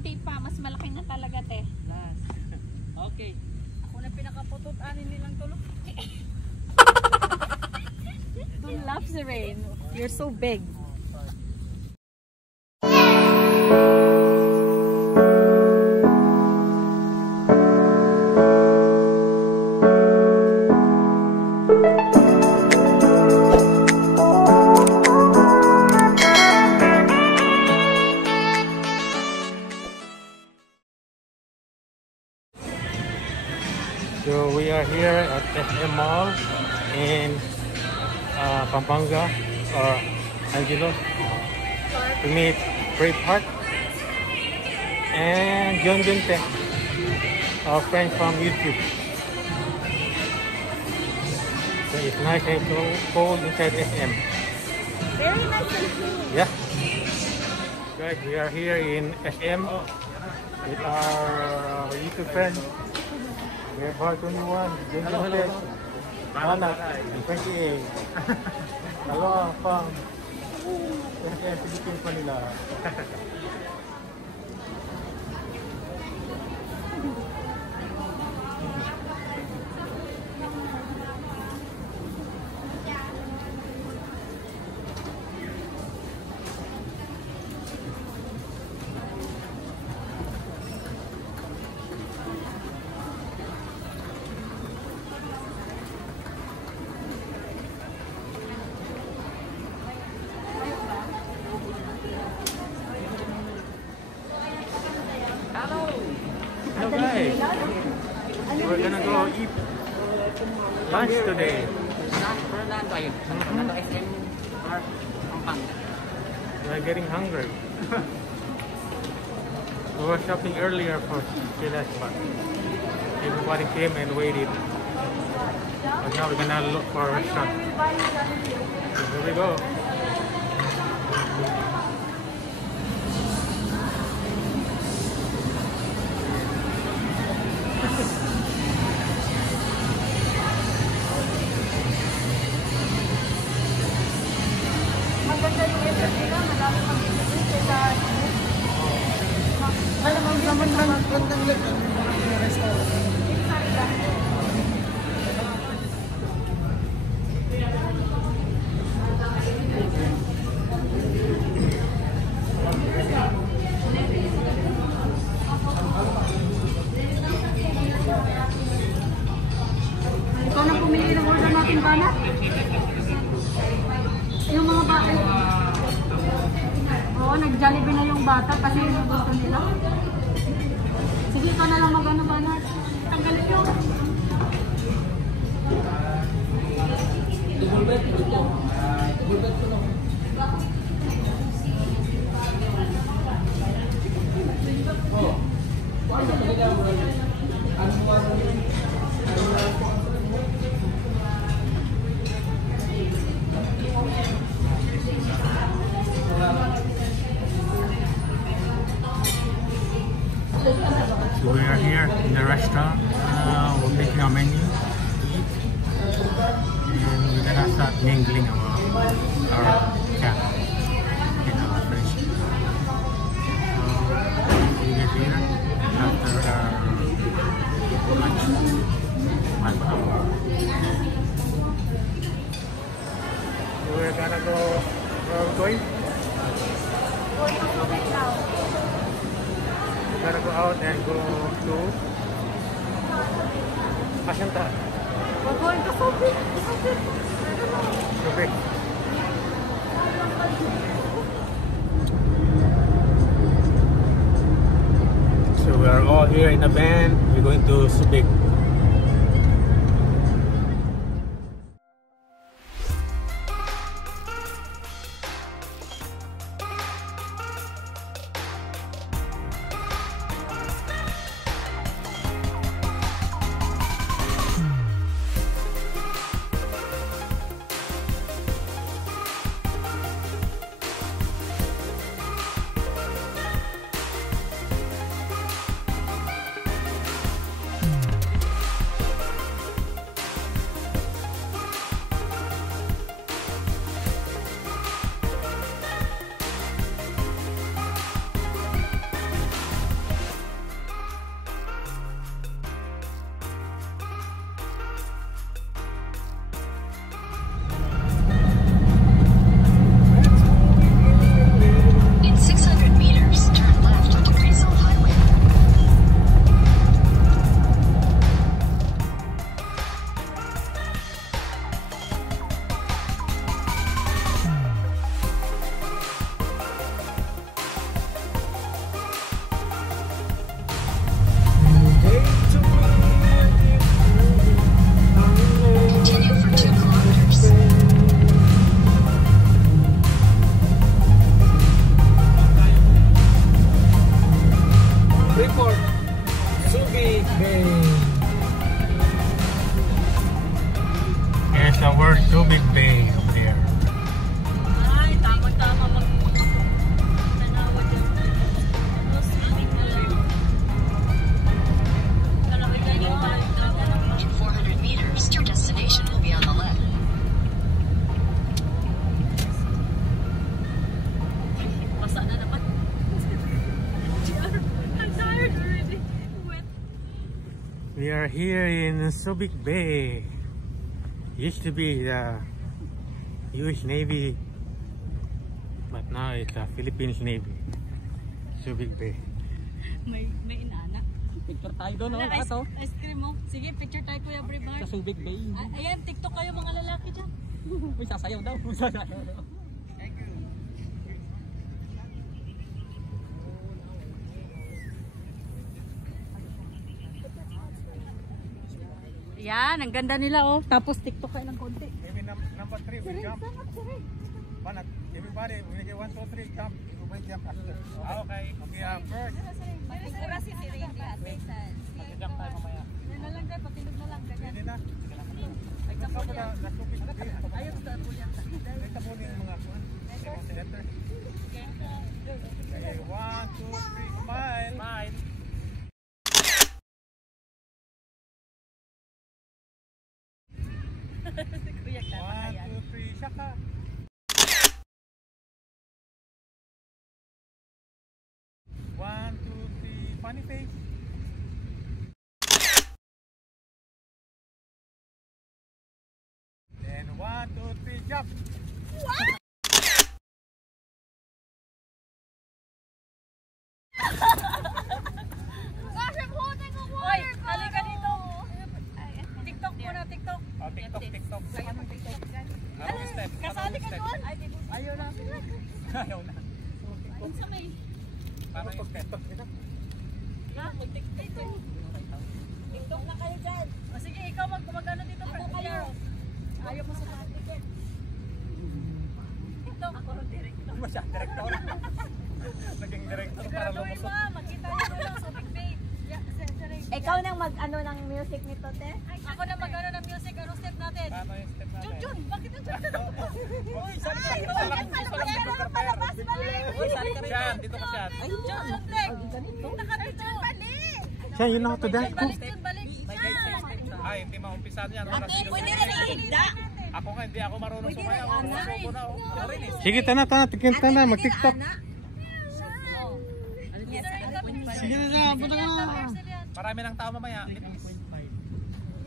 Hindi pa, mas malaki na talaga, te. Last. Okay. Ako na pinakaputot-anin nilang tulog. Don't laugh, Zerain. You're so big. So we are here at SM Mall in Pampanga or Angelos to meet Brave Heart and John Junte, our friend from YouTube. So it's nice and cold inside SM. Very nice and cool. Yeah. Guys, we are here in SM with our YouTube friend. We have Bar 21, John Junte, Anak, and Frankie A. Hello, from Philippines, Manila. Hello guys, we're gonna go eat lunch today. We're getting hungry. We were shopping earlier for Chiles, but everybody came and waited. But now we're gonna look for a restaurant. So here we go. Maganda yung ito nila, madami pang ito sa alam mo naman bandang lang ng restaurant. Ikaw na pumili ng order natin, Banat? Yung mga bata. Oo, nag-Jollibee na yung bata kasi yung gusto nila. Sige, ikaw na lang mag-ano, Banat. Tanggalin yung. So we are here in the restaurant. We're making our menu to eat, and we're gonna start mingling our chat in our friendship. So see you guys here after our lunch. Bye bye. So we're gonna go. Where are we going? We're gonna go out and go to Asanta. We're going to Sophie. Subic. So we are all here in a van. We're going to Subic. is our Subic Bay up there. Ay, tama-tama mag-tanawa dyan. Ano, swimming na lang. Kalawigan yung In 400 meters, your destination will be on the left. basa na naman. I'm tired already. Wet. We are here in Subic Bay. Used to be the US Navy, but now it's the Philippines Navy. Subic Bay. May inaanak. Picture tayo doon, no? Ato. Ice cream mo. Sige, picture tayo Kuya Brevard. Sa Subic Bay. Ayan, TikTok kayo mga lalaki dyan. Uy, sasayaw daw. Sasayaw daw. Yan, ang ganda nila oh. Tapos TikTok kayo ng konti. Maybe number 3 we jump. Banat, everybody, we get 1, 2, 3, jump. You will jump after. Okay, okay, first. Sigura si Sirin di ate. Jump tayo mamaya. Yan na lang guys, patindog na lang. Ganyan. Hindi na. Ay, kasama na, nasupit. Ayaw sa po yan. Ito po yung mga kuhan. Letter. Okay, 1, 2, 3, smile. Smile. Kuya ka. 1, 2, 3, shaka. 1, 2, 3, funny face. Then 1, 2, 3, jump. Gosh, I'm holding a Oy, water halika dito. bottle. TikTok muna, TikTok. Oh, TikTok, TikTok. Anong step? Kasali ka doon? Ayaw na. Ayaw na. Kung sa may... Parang yung step. Ha? Mag-TikTok. TikTok na kayo dyan. O sige, ikaw mag-ano dito. Ako kayo. Ayaw mo sa mga ticket. TikTok. Ako rin director. Ano siya? Director? Naging director para Siguraduhin lumusok. mo, magkita nyo lang sa Big Bay. Yeah, Sirin. Ikaw nang mag-ano ng music nito, te? Ako na mag-ano ng music. Anong step natin? Paano yung step natin? Jun, bakit yung Jun? Uy, sali ka. Ay, Dito bakit lang. pala Dito lang. meron Dito palabas lang. mali? Uy, sali ka rin. Siyan, dito ka siyan. Ay, Jun, Leg. Nakadito. Jun, balik. Siya, you know how to dance ko? Balik, Jun, balik. Ay, hindi maumpisan yan. Ate, pwede rin iigda. Ako nga, hindi ako marunong sumayaw. Suko na ako. Ako rin eh. Sige, tana, tingin tana, mag-TikTok. Sige na, punta ka na. Marami ng tao mamaya.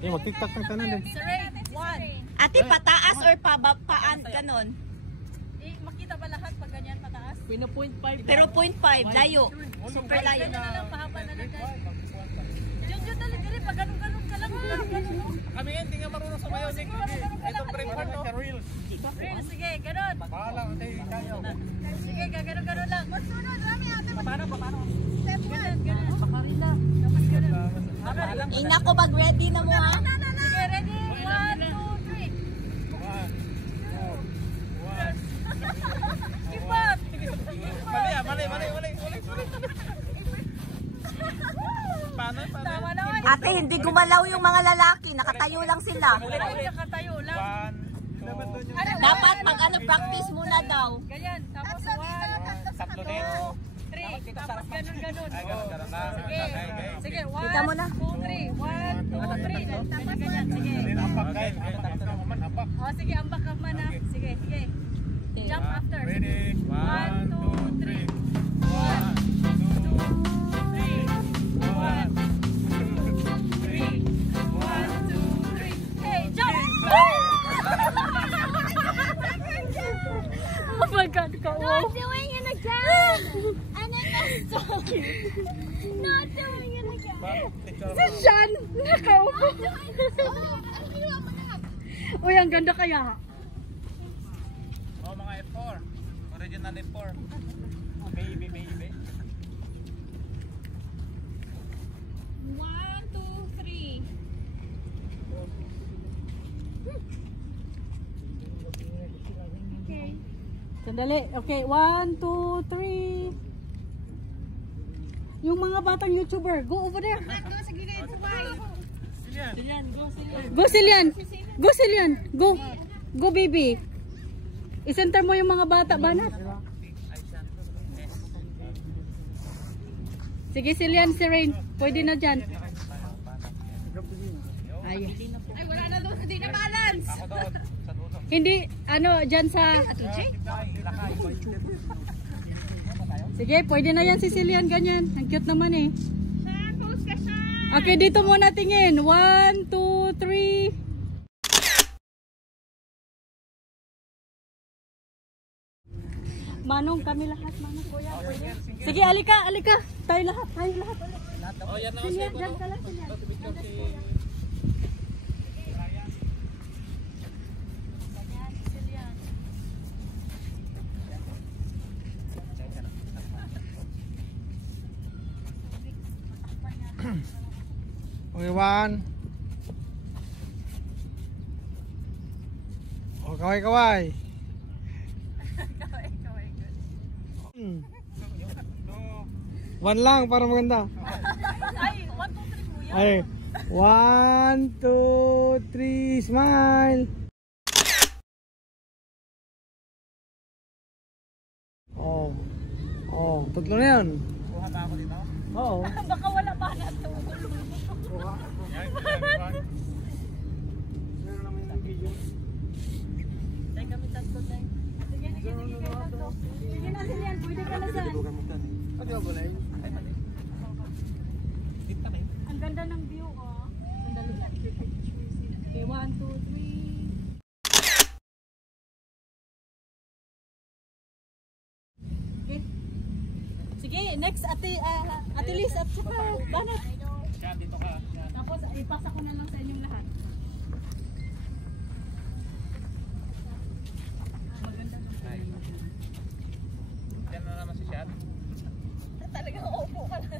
Eh, mag-TikTok ng tana din. Sirin, 1. Ate, pataas or pababaan ganon? Makita ba lahat pag ganyan pataas? Pino 0.5. Pero 0.5, layo. Super layo. Ganyan na lang, mahaba na lang guys. Jun, dali, pag ganun-ganun ka lang. Ganun-ganun. Kami nga, hindi nga marunong sumayaw. Itong framework to. Real, sige, ganun. Bahala, hindi kayo. Sige, ganun-ganun lang. Magsunod, rami ate. Paano? Step 1. Ganun. Bakari lang. Tapos ganun. Ina ko, pag ready na mo ha. Sige, ready? 1, 2, 3. Kipat! Mali. Paano? Tama naman. Ate, hindi gumalaw yung mga lalaki. Nakatayo lang sila. Ulit nakatayo lang. 1, 2, Dapat practice muna daw. Ganyan. Tapos 1, tatlo din. 3. Tapos ganun-ganun. Ay, ganun na. Sige, 1, Kita mo na. 2, 3. 1, 2, 3. Ganyan. Sige. Ambak guys. Ambak. O, sige, ambak ka man ha. Sige. Jump after. Ready? 1, 2, 3. 1, 2, 3. Hey, jump! Oh my God, Not doing it again. And then not doing it again. Si Sean, nakaupo. Uy, ang ganda kaya. Oh, mga F4. Original F4. Baby. 1, 2, 3. Okay. Sandali. Okay, 1, 2, 3. Yung mga batang YouTuber, go over there. Go sa gilid. Bye. Silian. Go, Silian. Go, Silian. Go. Go, baby. I-center mo yung mga bata, banat. Sige, Silian, si Rain. Pwede na dyan. Ay, wala na doon. Hindi na balance. Hindi, ano, dyan sa... Sige, pwede na yan si Silian, ganyan. Ang cute naman eh. Okay, dito muna tingin. 1, 2, 3. Manong, kami lahat. Manong, kuya. Pwede. Sige, alika, alika. Tayo lahat, tayo lahat. Oh, yan na. Silian, dyan ka lang, Silian. Okay, one. Oh, kaway-kaway. One lang para maganda. Ay, 1, 2, 3 kuya. Ay, 1, 2, 3, smile. Oh. Oh, tatlo na yan. Kuha ba ako dito? Oo. Baka wala pa na ito. Tay kami tatlo, tay. Sige, sige, sige, kayo tatlo. Sige na, Silian, pwede ka na dyan. Ang ganda ng view, oh. Sandali lang. Okay, 1, 2, 3. Okay. Sige, next, Ate Liz at saka Banat. Yan, dito ka. Yan. Tapos, ipasa ko na lang sa inyong lahat. Maganda ng Yan na naman si Sean. talagang upo ka na.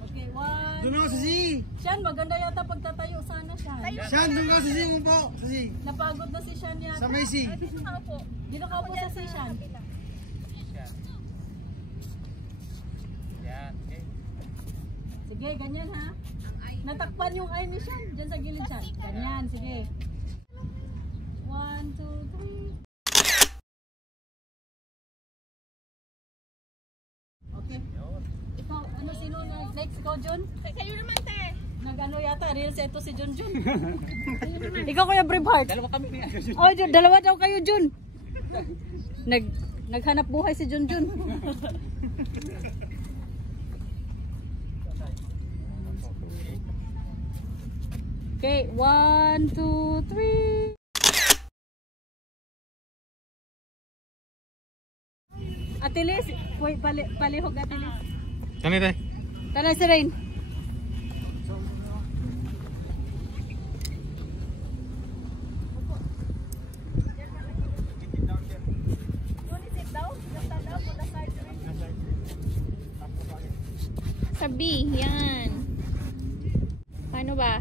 Okay, 1. Doon ako sa si. Sian, maganda yata pagtatayo sana siya. Siyan, doon ako sa si. Umpo. Sa si. Napagod na si Sian yata. Sa Macy. Dito ka upo. Dito ka upo sa si Sian. Yan. Yan. Okay. Sige, ganyan ha. Natakpan yung eye ni Sian. Diyan sa gilid siya. Ganyan, sige. 1, 2, 3. Okay. Ikaw, ano, sino next? Ikaw, Jun? Kayo naman, te. Nag-ano yata, reels ito si Jun Jun. Ikaw, Kuya Braveheart. Dalawa kami niya. Oh, Jun, dalawa daw kayo, Jun. Naghanap buhay si Jun Jun. Okay, 1, 2, 3. Ate Liz, palihog Ate Liz. Kanina. Kana si Rain. Sa B, yan. Paano ba?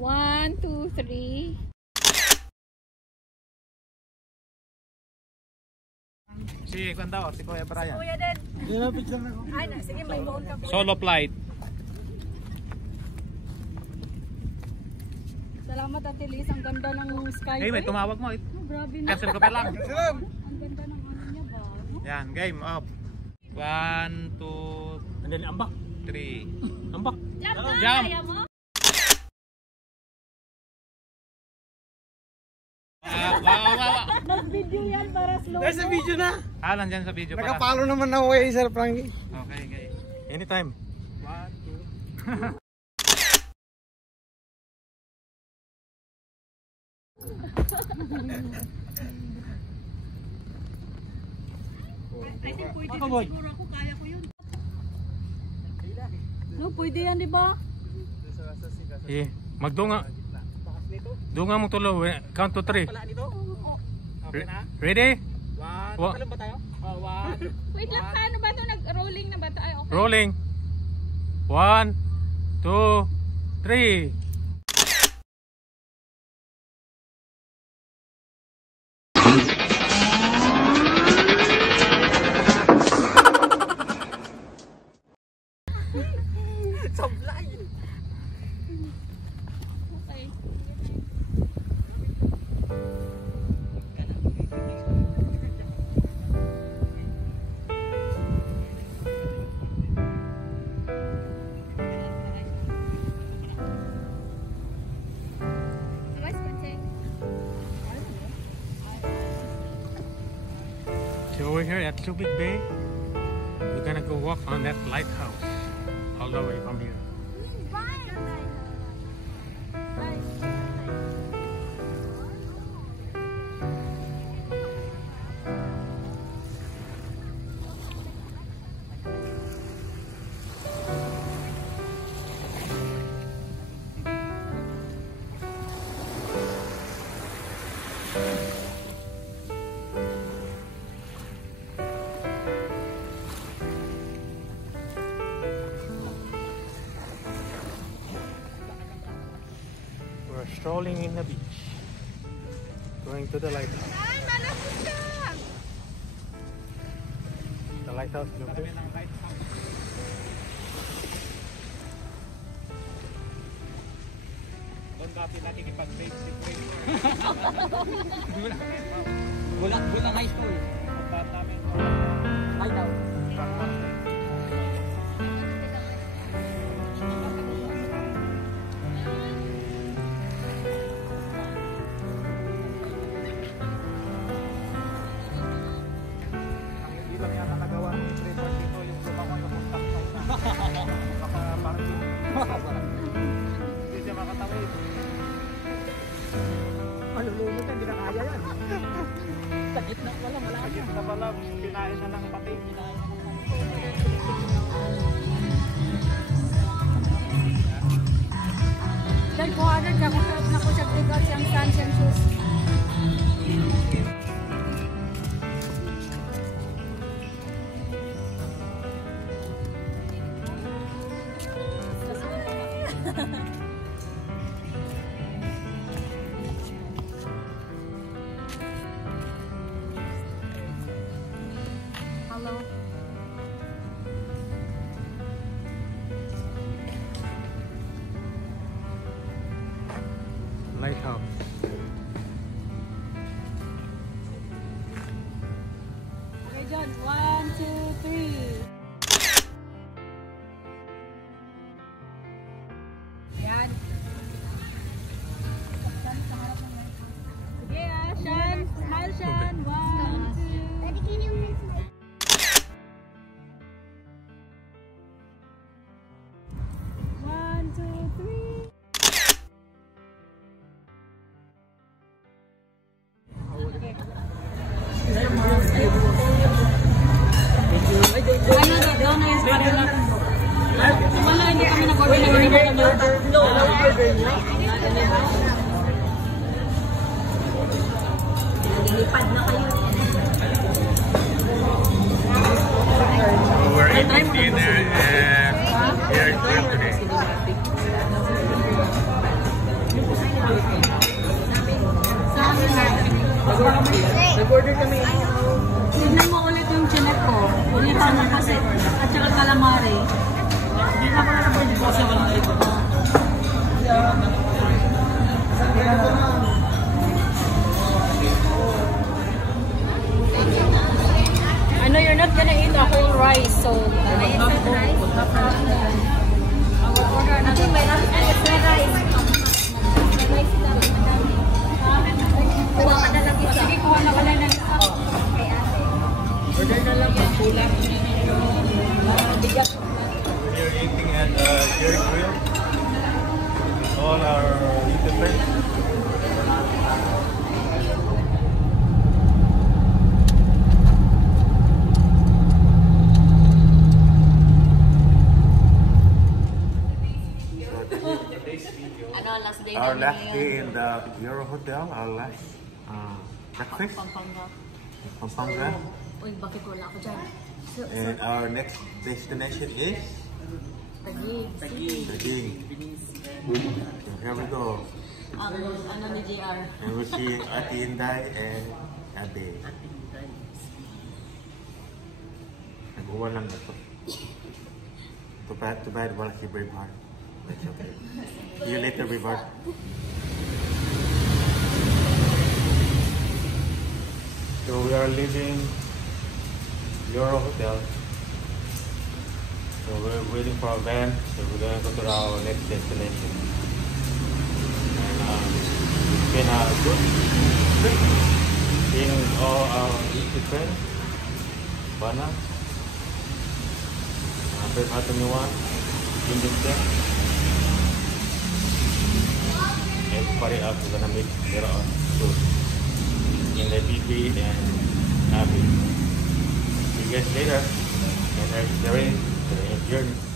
1, 2, 3. Si Kwan daw, si Kuya Brian. Kuya din. Dinapit lang ako. Ay, sige, may buon ka. Solo flight. Salamat Ate Liz, ang ganda ng sky. Hey, may tumawag mo. Oh, grabe na. Cancel ko pa lang. Ang ganda ng ano niya ba? No? Yan, game up. 1, 2, And then ambak. 3. Ambak. Jump! Wow. Nag-video yan para slow. Nasa video na. Ah, nandyan sa video pala. Nakapalo naman ako kay Sir Frankie. Okay, okay. Anytime. 1, 2. I think pwede siguro ako, kaya ko yun. No, pwede yan, di ba? Eh, magdunga. Dunga mo tulo. Count to 3. Okay na? Ready? 1. Wa- Talon ba tayo? 1. Wait lang, paano ba ito? Nag-rolling na ba ito? Ay, okay. Rolling. 1, 2, 3. Okay. So we're here at Subic Bay. We're gonna go walk on that lighthouse all the way from here. We're strolling in the beach, going to the lighthouse. The lighthouse is over there. Doon dati nakikipag-face si Prince. Bulang high school. Pagkat namin. Lighthouse. Kinain na ng pati. Dan ko ana ka na ko sa tigal siyang sunshine shoes. Hello. Lighthouse. Okay, John. 1, 2, 3. Yan. Sige ah, Shan. Smile, Shan. 1, 2. Daddy, can you miss me? One, two, three. Ano na, doon na yung padala. Wala, hindi kami nag-order ng tatlo. Lilipad na kayo. We're eating dinner and here in Grill today. Nag-order kami. Tignan mo ulit yung chinek ko. Ulitan mo kasi. At saka calamari. Hindi na ko na pwede kasi walang ito. I know you're not gonna eat the whole rice, so I will order another rice. Sige, kuha na ka na ng isa. Order na lang ang kulang. We're eating at Jerry Grill. All our YouTube friends. Our last day in the Euro Hotel, our last breakfast. Pampanga. Uy, bakit wala ako dyan? And our next destination is Taguig. Taguig. So here we go. Ano ni JR? And we'll see Ate Inday and Ate. Nag-uwan lang na to. Too bad wala si Braveheart. That's okay. See you later, Braveheart. So we are leaving Euro Hotel. So we're waiting for a van. So we're gonna go to our next destination. And it's been a good trip. Seeing all our YouTube friends. Bana. Bye-bye to everyone. Everybody else is gonna meet later on soon in the PP and Abby. See you guys later and have a very journey.